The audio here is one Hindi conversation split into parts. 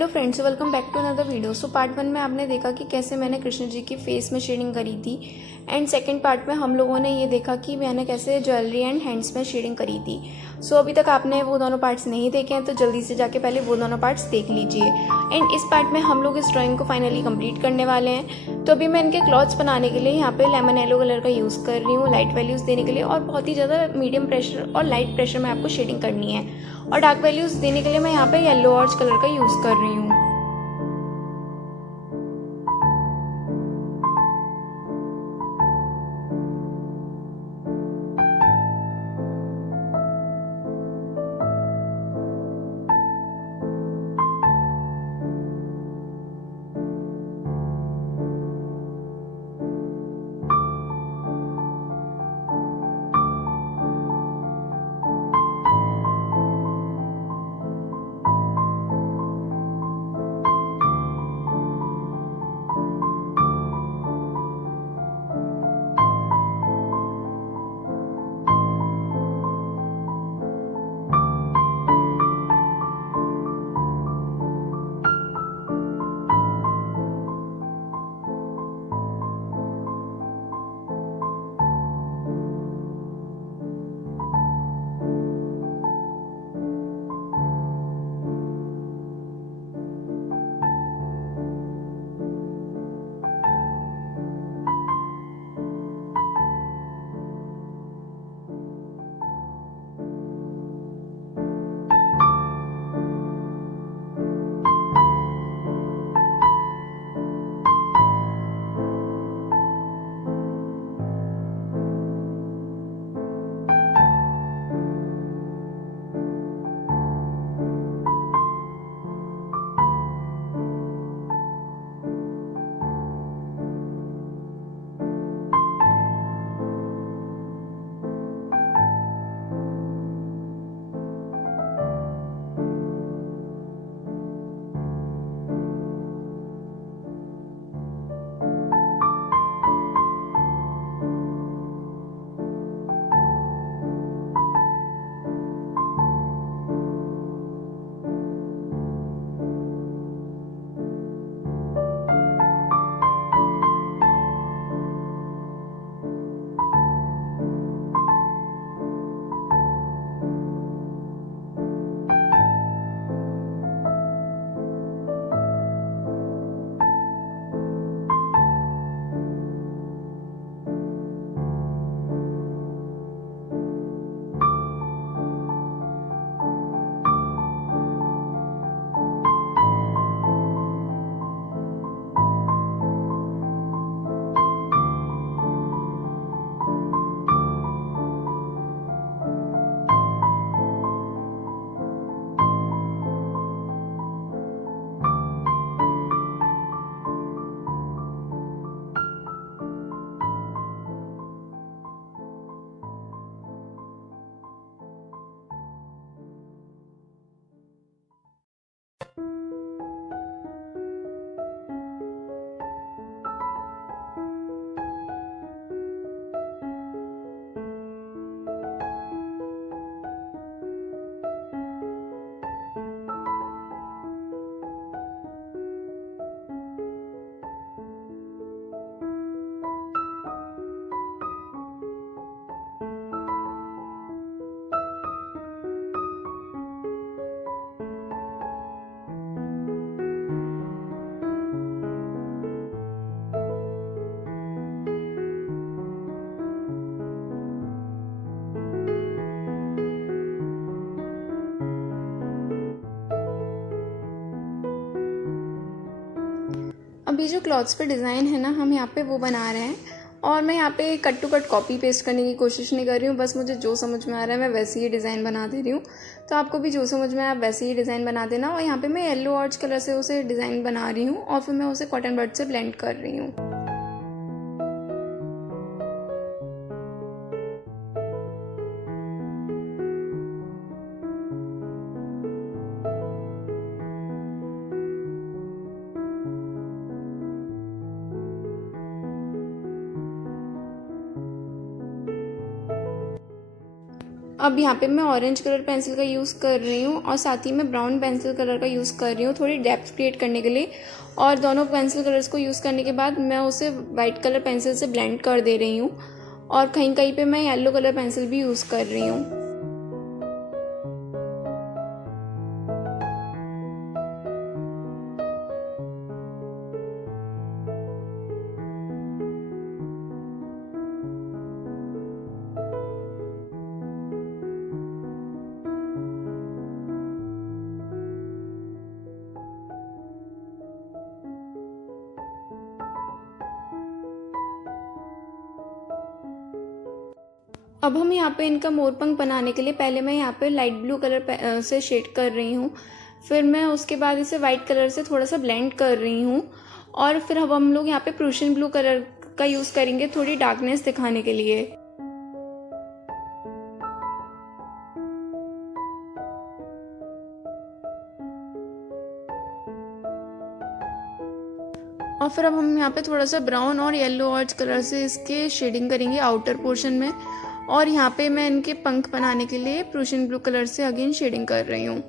Hello friends, welcome back to another video. So part 1 में आपने देखा कि कैसे मैंने कृष्ण जी की फेस में शेडिंग करी थी एंड सेकंड पार्ट में हम लोगों ने ये देखा कि मैंने कैसे ज्वेलरी एंड हैंड्स में शेडिंग करी थी। सो अभी तक आपने वो दोनों पार्ट्स नहीं देखे हैं तो जल्दी से जाके पहले वो दोनों पार्ट्स देख लीजिए। एंड इस पार्ट में हम लोग इस ड्राइंग को फाइनली कंप्लीट करने वाले हैं। तो अभी मैं इनके क्लॉथ्स बनाने के लिए यहाँ पे लेमन येलो कलर का यूज़ कर रही हूँ लाइट वैल्यूज़ देने के लिए, और बहुत ही ज़्यादा मीडियम प्रेशर और लाइट प्रेशर में आपको शेडिंग करनी है। और डार्क वैल्यूज़ देने के लिए मैं यहाँ पे येलो ऑरेंज कलर का यूज़ कर रही हूँ। अभी जो क्लॉथ्स पे डिज़ाइन है ना, हम यहाँ पे वो बना रहे हैं। और मैं यहाँ पे cut to cut copy paste करने की कोशिश नहीं कर रही हूँ, बस मुझे जो समझ में आ रहा है मैं वैसे ही डिज़ाइन बना दे रही हूँ। तो आपको भी जो समझ में आए आप वैसे ही डिज़ाइन बना देना। और यहाँ पे मैं येलो ऑरेंज कलर से उसे डिज़ाइन बना रही हूँ और फिर मैं उसे कॉटन बड से ब्लेंड कर रही हूँ। अब यहाँ पे मैं ऑरेंज कलर पेंसिल का यूज़ कर रही हूँ और साथ ही मैं ब्राउन पेंसिल कलर का यूज़ कर रही हूँ थोड़ी डेप्थ क्रिएट करने के लिए। और दोनों पेंसिल कलर्स को यूज़ करने के बाद मैं उसे वाइट कलर पेंसिल से ब्लेंड कर दे रही हूँ और कहीं कहीं पे मैं येलो कलर पेंसिल भी यूज़ कर रही हूँ। अब हम यहाँ पे इनका मोरपंख बनाने के लिए पहले मैं यहाँ पे लाइट ब्लू कलर से शेड कर रही हूँ, फिर मैं उसके बाद इसे वाइट कलर से थोड़ा सा ब्लेंड कर रही हूँ और फिर अब हम लोग यहाँ पे प्रूशियन ब्लू कलर का यूज़ करेंगे थोड़ी डार्कनेस दिखाने के लिए। और फिर अब हम यहाँ पे थोड़ा सा ब्राउन और येलो ऑरेंज कलर से इसके शेडिंग करेंगे आउटर पोर्शन में। और यहाँ पे मैं इनके पंख बनाने के लिए प्रूशियन ब्लू कलर से अगेन शेडिंग कर रही हूँ।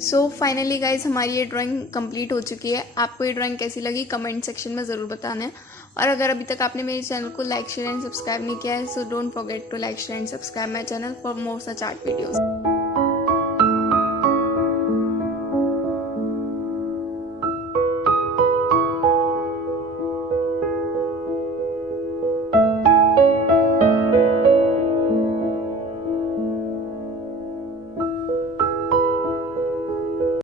सो फाइनली गाइज हमारी ये ड्राइंग कंप्लीट हो चुकी है। आपको ये ड्राइंग कैसी लगी कमेंट सेक्शन में ज़रूर बताना है। और अगर अभी तक आपने मेरे चैनल को लाइक शेयर एंड सब्सक्राइब नहीं किया है, so don't forget to like share and subscribe my channel for more such art videos.